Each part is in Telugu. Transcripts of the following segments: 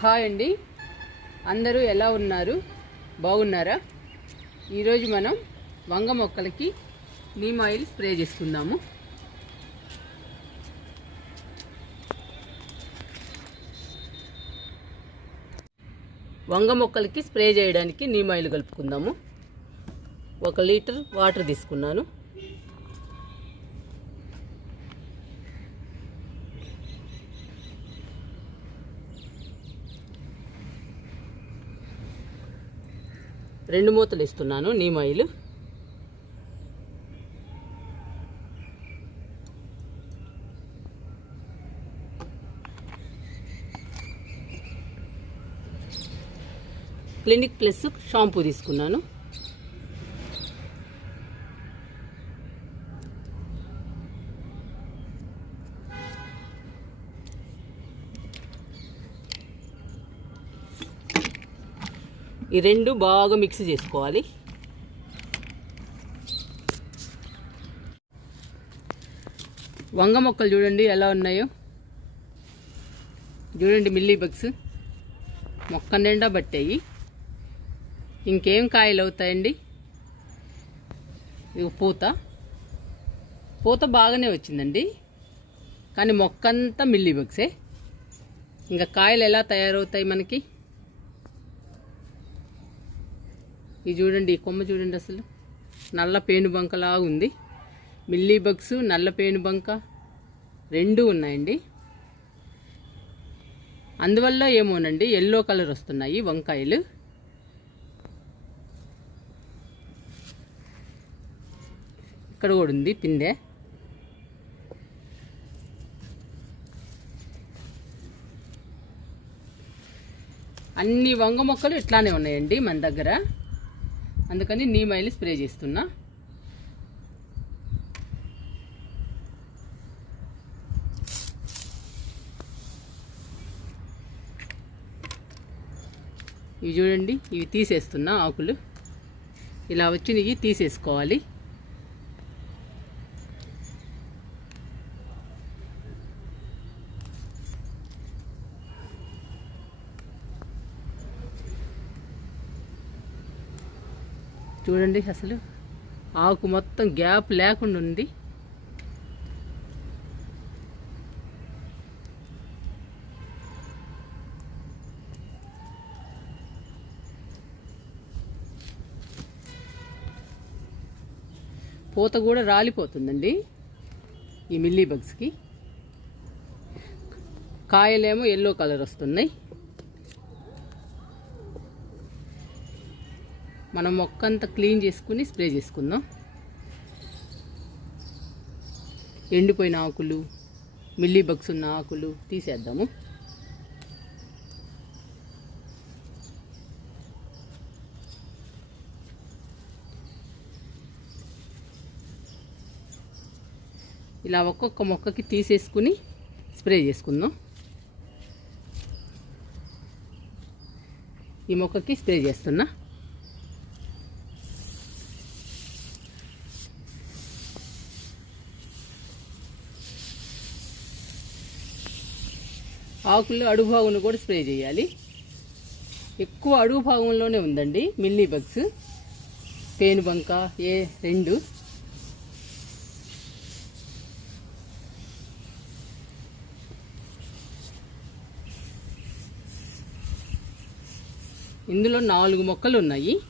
హాయ్ అండి. అందరూ ఎలా ఉన్నారు? బాగున్నారా? ఈరోజు మనం వంగ మొక్కలకి నీమ్ ఆయిల్ స్ప్రే చేసుకుందాము. వంగ మొక్కలకి స్ప్రే చేయడానికి నీమ్ ఆయిల్ కలుపుకుందాము. ఒక లీటర్ వాటర్ తీసుకున్నాను. రెండు మూతలు ఇస్తున్నాను neem oil clinic plus shampoo తీసుకున్నాను. ఈ రెండు బాగా మిక్స్ చేసుకోవాలి. వంగ మొక్కలు చూడండి ఎలా ఉన్నాయో. చూడండి మిల్లీ బగ్స్ మొక్క నిండా పట్టాయి. ఇంకేం కాయలు అవుతాయండి? ఇవి పూత. పూత బాగానే వచ్చిందండి. కానీ మొక్క అంతా మిల్లీ బగ్సే ఇంకా కాయలు ఎలా తయారవుతాయి మనకి? ఇది చూడండి ఈ కొమ్మ చూడండి అసలు. నల్ల పేను బంకలాగా ఉంది. మిల్లీ బగ్స్ నల్ల పేను బంక రెండు ఉన్నాయండి. అందువల్ల ఏమోనండి ఎల్లో కలర్ వస్తున్నాయి వంకాయలు. ఇక్కడ కూడా ఉంది పిందె అన్ని వంగ మొక్కలు ఇట్లానే ఉన్నాయండి మన దగ్గర. అందుకని నీమ్ ఆయిల్ స్ప్రే చేస్తున్నా. ఇవి చూడండి ఇవి తీసేస్తున్నా ఆకులు. ఇలా వచ్చినవి తీసేసుకోవాలి. చూడండి అసలు ఆకు మొత్తం గ్యాప్ లేకుండా ఉంది. పూత కూడా రాలిపోతుందండి ఈ మిల్లీ బగ్స్కి. కాయలేమో ఎల్లో కలర్ వస్తున్నాయి. మనం మొక్క అంతా క్లీన్ చేసుకుని స్ప్రే చేసుకుందాం. ఎండిపోయిన ఆకులు మిల్లీ బగ్స్ ఉన్న ఆకులు తీసేద్దాము. ఇలా ఒక్కొక్క మొక్కకి తీసేసుకుని స్ప్రే చేసుకుందాం. ఈ మొక్కకి స్ప్రే చేస్తున్నా. ఆకులు అడుగు భాగంలో కూడా స్ప్రే చేయాలి. ఎక్కువ అడుగు భాగంలోనే ఉందండి మిల్లీ బగ్స్. పేనుబంక ఏ రెండు. ఇందులో నాలుగు మొక్కలు ఉన్నాయి.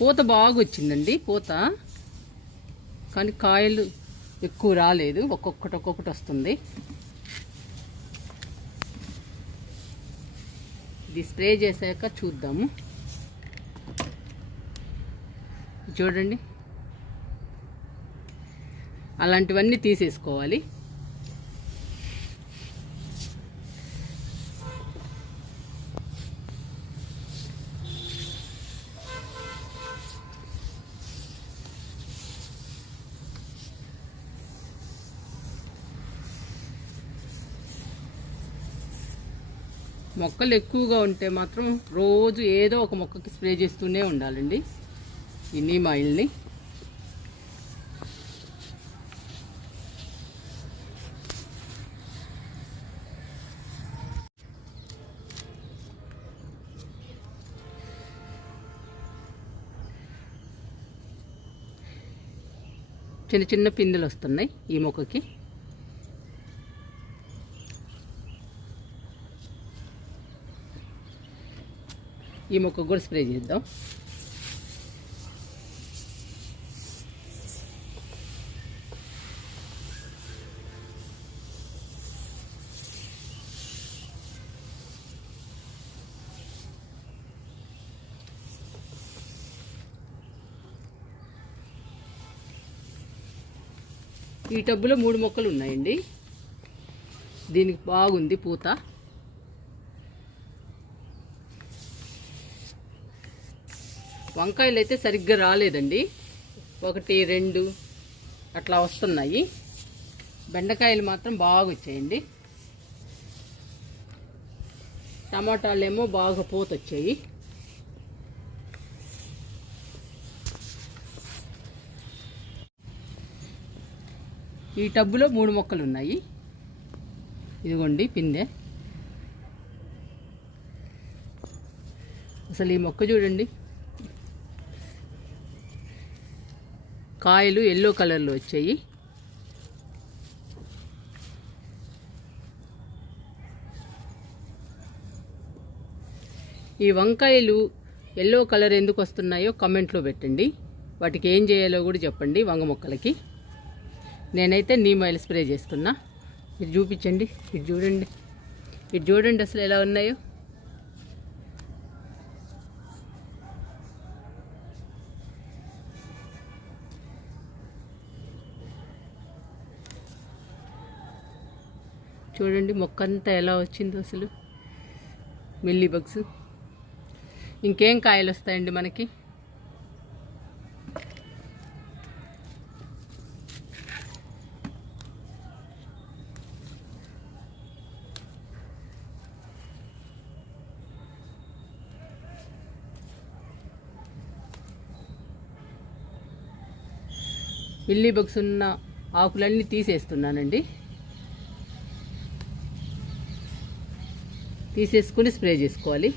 పూత బాగా వచ్చిందండి పూత. కానీ కాయలు ఎక్కువ రాలేదు ఒక్కొక్కటి ఒక్కొక్కటి వస్తుంది. ఇది స్ప్రే చేశాక చూద్దాము చూడండి. అలాంటివన్నీ తీసేసుకోవాలి. మొక్కలు ఎక్కువగా ఉంటే మాత్రం రోజు ఏదో ఒక మొక్కకి స్ప్రే చేస్తూనే ఉండాలండి. ఈ నీమ్ ఆయిల్ని. చిన్న చిన్న పిందులు వస్తున్నాయి ఈ మొక్కకి. ఈ మొక్క కూడా స్ప్రే చేద్దాం. ఈ టబ్బులో మూడు మొక్కలు ఉన్నాయండి. దీనికి బాగుంది పూత. వంకాయలు అయితే సరిగ్గా రాలేదండి. ఒకటి రెండు అట్లా వస్తున్నాయి. బెండకాయలు మాత్రం బాగా వచ్చాయండి టమాటాలు ఏమో బాగా పూత వచ్చాయి ఈ టబ్బులో మూడు మొక్కలు ఉన్నాయి ఇదిగోండి పిందె. అసలు ఈ మొక్క చూడండి. కాయలు ఎల్లో కలర్లో వచ్చాయి. ఈ వంకాయలు ఎల్లో కలర్ ఎందుకు వస్తున్నాయో కమెంట్లో పెట్టండి. వాటికి ఏం చేయాలో కూడా చెప్పండి వంగ మొక్కలకి. నేనైతే నీమ్ ఆయిల్ స్ప్రే చేస్తున్నా. ఇది చూపించండి. ఇది చూడండి. ఇది చూడండి అసలు ఎలా ఉన్నాయో. చూడండి మొక్క అంతా ఎలా వచ్చిందో అసలు. Mealy bugs. ఇంకేం కాయలు వస్తాయండి మనకి? మిల్లీ బగ్స్ ఉన్న ఆకులన్నీ తీసేస్తున్నానండి. తీసేసుకుని స్ప్రే చేసుకోవాలి.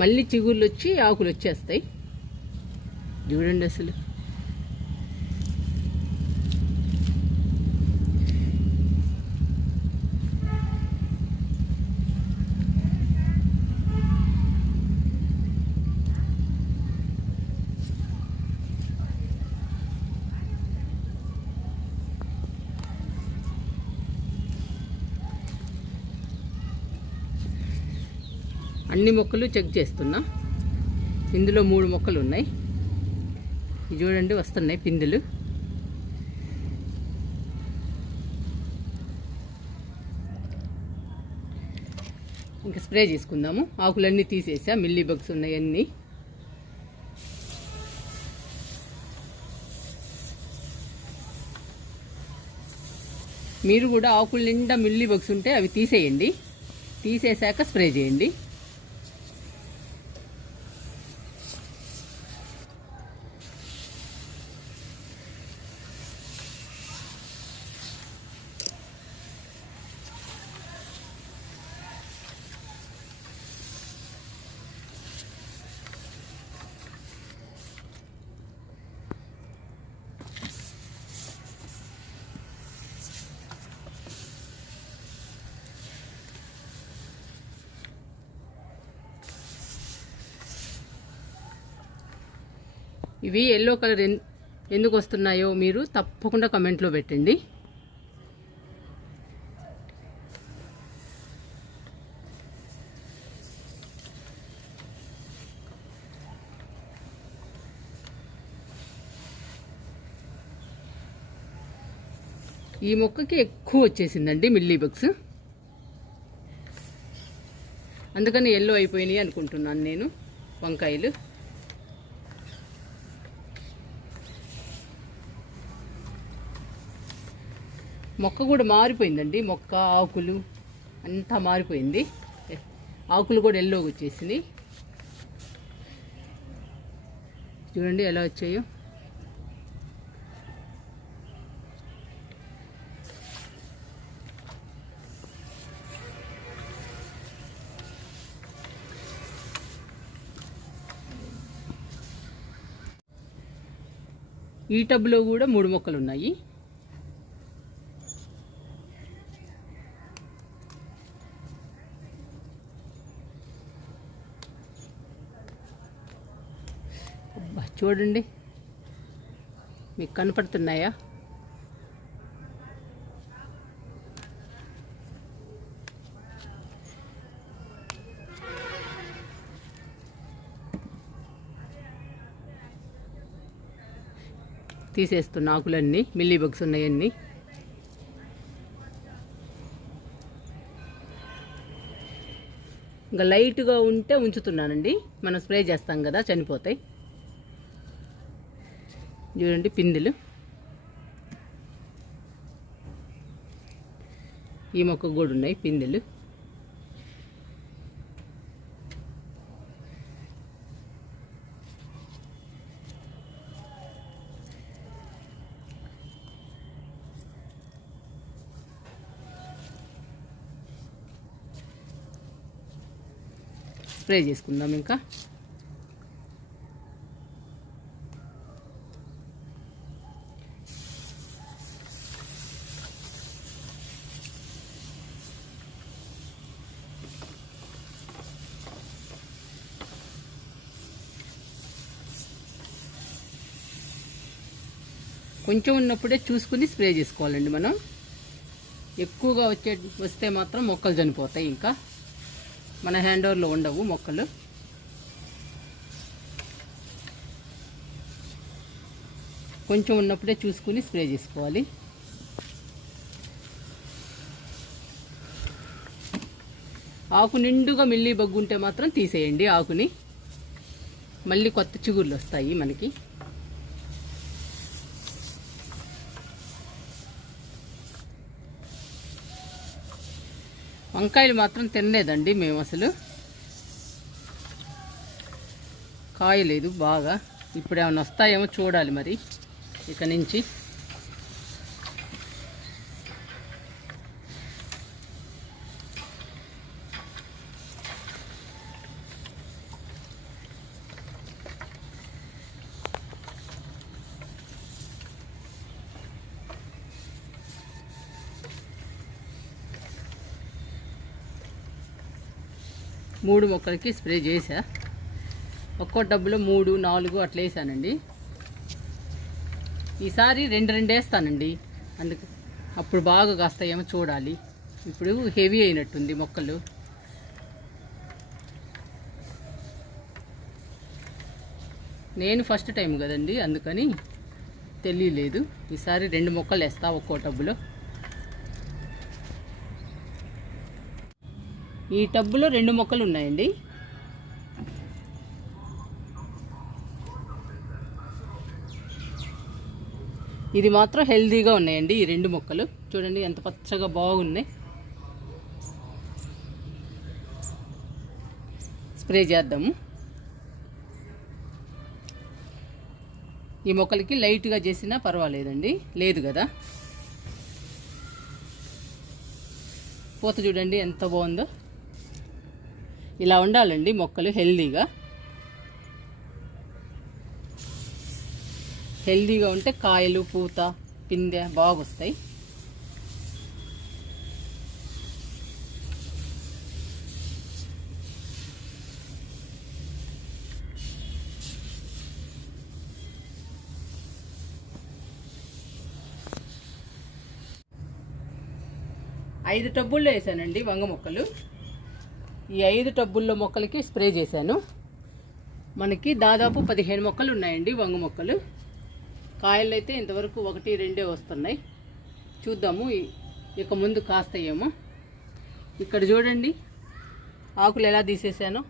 మళ్ళీ చిగుళ్ళు వచ్చి ఆకులు వచ్చేస్తాయి. చూడండి అసలు. అన్ని మొక్కలు చెక్ చేస్తున్నా. ఇందులో మూడు మొక్కలు ఉన్నాయి. ఇవి చూడండి వస్తున్నాయి పిందులు. ఇంకా స్ప్రే చేసుకుందాము. ఆకులన్నీ తీసేసా మిల్లీ బగ్స్ ఉన్నాయి అన్నీ. మీరు కూడా ఆకుల నిండా మిల్లీ బగ్స్ ఉంటే అవి తీసేయండి. తీసేశాక స్ప్రే చేయండి. ఇవి ఎల్లో కలర్ ఎన్- ఎందుకు వస్తున్నాయో మీరు తప్పకుండా కమెంట్లో పెట్టండి. ఈ మొక్కకి ఎక్కువ వచ్చేసిందండి మిల్లీ బగ్స్ అందుకని ఎల్లో అయిపోయినాయి అనుకుంటున్నాను నేను వంకాయలు. మొక్క కూడా మారిపోయిందండి. మొక్క ఆకులు అంతా మారిపోయింది. ఆకులు కూడా ఎల్లోకి వచ్చేసింది చూడండి ఎలా వచ్చాయో. ఈ టబ్లో కూడా మూడు మొక్కలు ఉన్నాయి చూడండి. మీకు కనపడుతున్నాయా? తీసేస్తున్న ఆకులన్నీ మిల్లీ బగ్స్ ఉన్నాయన్నీ. ఇంకా లైట్గా ఉంటే ఉంచుతున్నానండి. మనం స్ప్రే చేస్తాం కదా చనిపోతాయి. చూడండి పిందెలు. ఈ మొక్క కూడా ఉన్నాయి పిందెలు. స్ప్రే చేసుకుందాం ఇంకా. కొంచెం ఉన్నప్పుడే చూసుకుని స్ప్రే చేసుకోవాలండి మనం. ఎక్కువగా వచ్చే వస్తే మాత్రం మొక్కలు చనిపోతాయి ఇంకా. మన హ్యాండ్ ఓవర్లో ఉండవు మొక్కలు. కొంచెం ఉన్నప్పుడే చూసుకుని స్ప్రే చేసుకోవాలి. ఆకు నిండుగా మిల్లీ బగ్గు ఉంటే మాత్రం తీసేయండి ఆకుని. మళ్ళీ కొత్త చిగుర్లు వస్తాయి మనకి. వంకాయలు మాత్రం తినలేదండి మేము అసలు. కాయలేదు బాగా. ఇప్పుడు ఏమైనా వస్తాయేమో చూడాలి మరి. ఇక నుంచి మూడు స్ప్రే చేసా ఒక్కో డబ్బులో మూడు నాలుగు అట్లా వేసానండి. ఈసారి రెండు రెండు వేస్తానండి. అందుకు అప్పుడు బాగా కాస్తాయేమో చూడాలి. ఇప్పుడు హెవీ అయినట్టుంది మొక్కలు. నేను ఫస్ట్ టైం కదండి అందుకని తెలియలేదు. ఈసారి రెండు మొక్కలు వేస్తా ఒక్కో టబ్బులో. ఈ టబ్బులో రెండు మొక్కలు ఉన్నాయండి. ఇది మాత్రం హెల్దీగా ఉన్నాయండి ఈ రెండు మొక్కలు. చూడండి ఎంత పచ్చగా బాగున్నాయి. స్ప్రే చేద్దాము ఈ మొక్కలకి లైట్గా చేసినా పర్వాలేదండి. లేదు కదా. పూత చూడండి ఎంత బాగుందో. ఇలా ఉండాలండి మొక్కలు హెల్దీగా. హెల్దీగా ఉంటే కాయలు పూత పిందె బాగొస్తాయి. ఐదు టబ్బుల్లో వేసానండి వంగ మొక్కలు. ఈ ఐదు టబ్బుల్లో మొక్కలకి స్ప్రే చేశాను. మనకి దాదాపు పదిహేను మొక్కలు ఉన్నాయండి వంగ మొక్కలు. కాయలు అయితే ఇంతవరకు ఒకటి రెండే వస్తున్నాయి. చూద్దాము ఇక ముందు కాస్తాయేమో. ఇక్కడ చూడండి ఆకులు ఎలా తీసేసానో.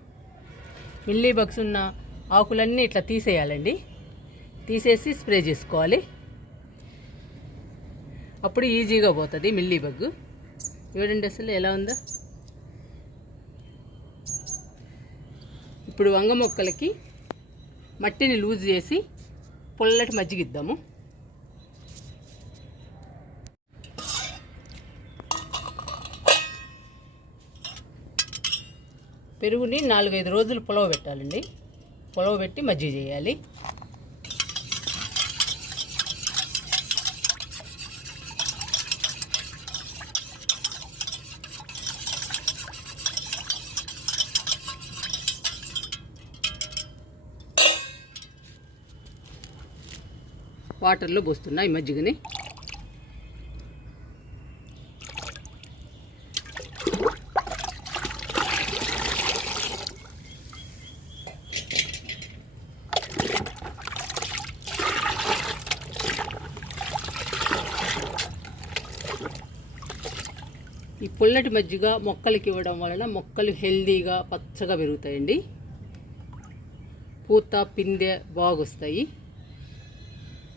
మిల్లీ బగ్స్ ఉన్న ఆకులన్నీ ఇట్లా తీసేయాలండి. తీసేసి స్ప్రే చేసుకోవాలి. అప్పుడు ఈజీగా పోతుంది మిల్లీ బగ్గు చూడండి అసలు ఎలా ఉందో. ఇప్పుడు వంగ మొక్కలకి మట్టిని లూజ్ చేసి పుల్లటి మజ్జిగ ఇద్దాము. పెరుగుని నాలుగైదు రోజులు పొలవ పెట్టాలండి. పొలవ పెట్టి మజ్జిగ చేయాలి. వాటర్లో పోస్తున్నా ఈ మజ్జిగని. ఈ పుల్లటి మజ్జిగ మొక్కలకి ఇవ్వడం వలన మొక్కలు హెల్దీగా పచ్చగా పెరుగుతాయండి. పూత పిందె బాగొస్తాయి.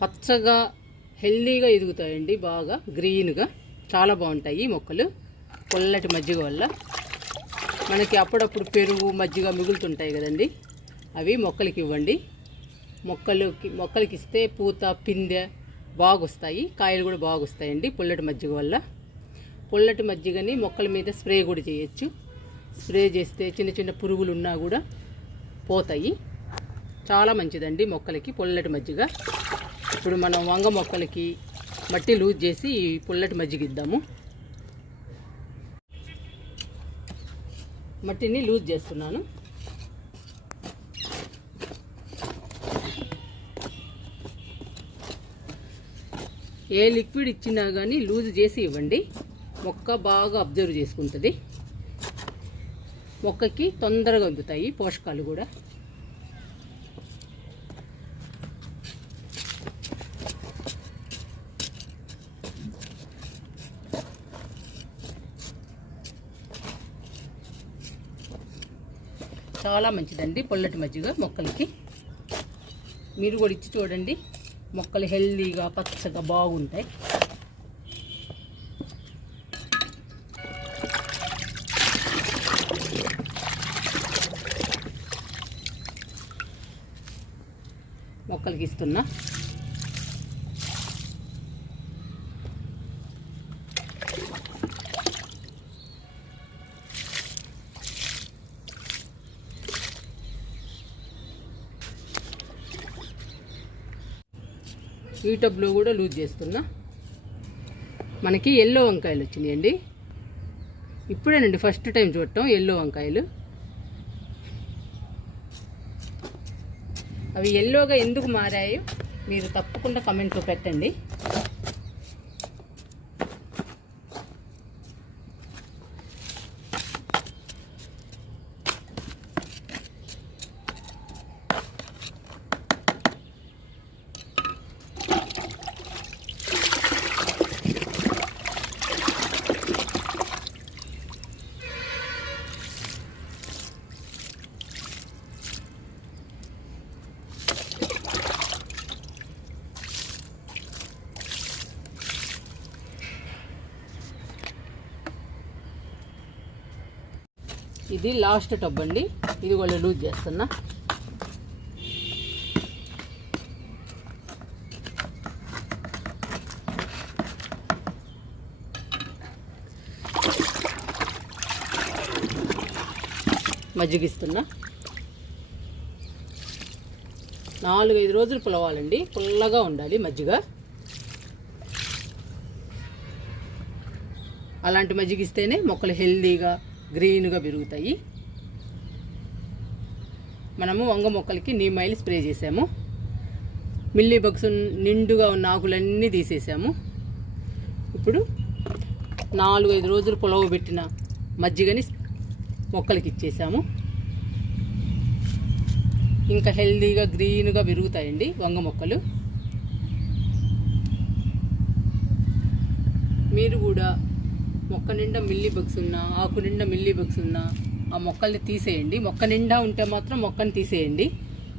పచ్చగా హెల్దీగా ఎదుగుతాయండి బాగా గ్రీన్గా. చాలా బాగుంటాయి ఈ మొక్కలు. పుల్లటి మజ్జిగ వల్ల. మనకి అప్పుడప్పుడు పెరుగు మజ్జిగ మిగులుతుంటాయి కదండి. అవి మొక్కలకి ఇవ్వండి. మొక్కలకి మొక్కలకి ఇస్తే పూత పిందె బాగొస్తాయి. కాయలు కూడా బాగొస్తాయండి పుల్లటి మజ్జిగ వల్ల. పుల్లటి మజ్జిగని మొక్కల మీద స్ప్రే కూడా చేయొచ్చు. స్ప్రే చేస్తే చిన్న చిన్న పురుగులు ఉన్నా కూడా పోతాయి. చాలా మంచిదండి మొక్కలకి పుల్లటి మజ్జిగ. ఇప్పుడు మనం వంగ మొక్కలకి మట్టి లూజ్ చేసి పుల్లటి మజ్జిగిద్దాము మట్టిని లూజ్ చేస్తున్నాను. ఏ లిక్విడ్ ఇచ్చినా కానీ లూజ్ చేసి ఇవ్వండి. మొక్క బాగా అబ్జర్వ్ చేసుకుంటుంది. మొక్కకి తొందరగా అందుతాయి పోషకాలు కూడా. చాలా మంచిదండి పొల్లటి మజ్జిగ మొక్కలకి. మీరు కూడా ఇచ్చి చూడండి. మొక్కలు హెల్దీగా పచ్చగా బాగుంటాయి. మొక్కలకి ఇస్తున్నా. ఈ టబ్లో కూడా లూజ్ చేస్తున్నా. మనకి ఎల్లో వంకాయలు వచ్చినాయండి. ఇప్పుడేనండి ఫస్ట్ టైం చూడటం ఎల్లో వంకాయలు. అవి ఎల్లోగా ఎందుకు మారాయో మీరు తప్పకుండా కమెంట్లో పెట్టండి. ఇది లాస్ట్ టబ్ అండి. ఇది కూడా లూజ్ చేస్తున్నా. మజ్జిగిస్తున్నా. నాలుగైదు రోజులు పులవాలండి. పుల్లగా ఉండాలి మజ్జిగ. అలాంటి మజ్జిగిస్తేనే మొక్కలు హెల్దీగా గ్రీన్గా పెరుగుతాయి మనము వంగ మొక్కలకి నీమ్ స్ప్రే చేసాము. మిల్లీ బగ్స్ నిండుగా ఉన్న ఆకులన్నీ తీసేసాము. ఇప్పుడు నాలుగు ఐదు రోజులు పొలవ పెట్టిన మజ్జిగని మొక్కలకి ఇచ్చేసాము. ఇంకా హెల్దీగా గ్రీన్గా పెరుగుతాయండి వంగ మొక్కలు. మీరు కూడా మొక్క నిండా మిల్లీ బగ్స్ ఉన్నా ఆకు నిండా మిల్లీ బగ్స్ ఉన్నా ఆ మొక్కల్ని తీసేయండి. మొక్క నిండా ఉంటే మాత్రం మొక్కని తీసేయండి.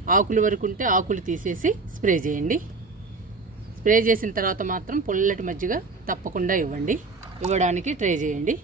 ఆకులు వరకు ఉంటే ఆకులు తీసేసి స్ప్రే చేయండి. స్ప్రే చేసిన తర్వాత మాత్రం పొల్లటి మజ్జిగ తప్పకుండా ఇవ్వండి. ఇవ్వడానికి ట్రై చేయండి.